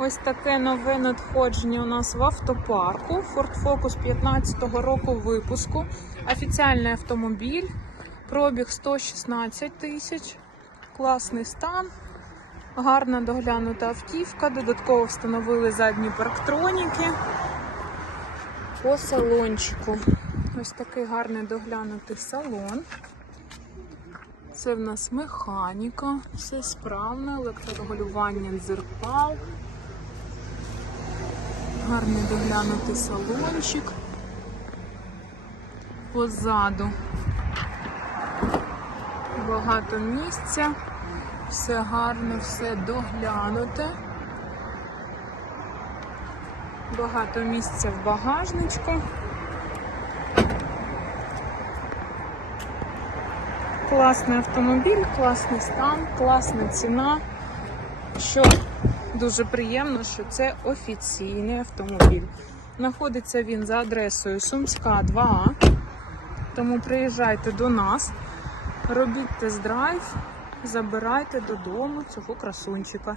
Ось таке нове надходження у нас в автопарку. Ford Focus 15-го року випуску. Офіціальний автомобіль. Пробіг 116 тисяч. Класний стан. Гарна доглянута автівка. Додатково встановили задні парктроніки. По салончику. Ось такий гарний доглянутий салон. Це в нас механіка, все справно, електрорегулювання дзеркал. Гарний доглянутий салончик. Позаду багато місця, все гарно, все доглянуте. Багато місця в багажничку. Класний автомобіль, класний стан, класна ціна. Що дуже приємно, що це офіційний автомобіль. Знаходиться він за адресою Сумська 2. Тому приїжджайте до нас, робіть тест-драйв, забирайте додому цього красунчика.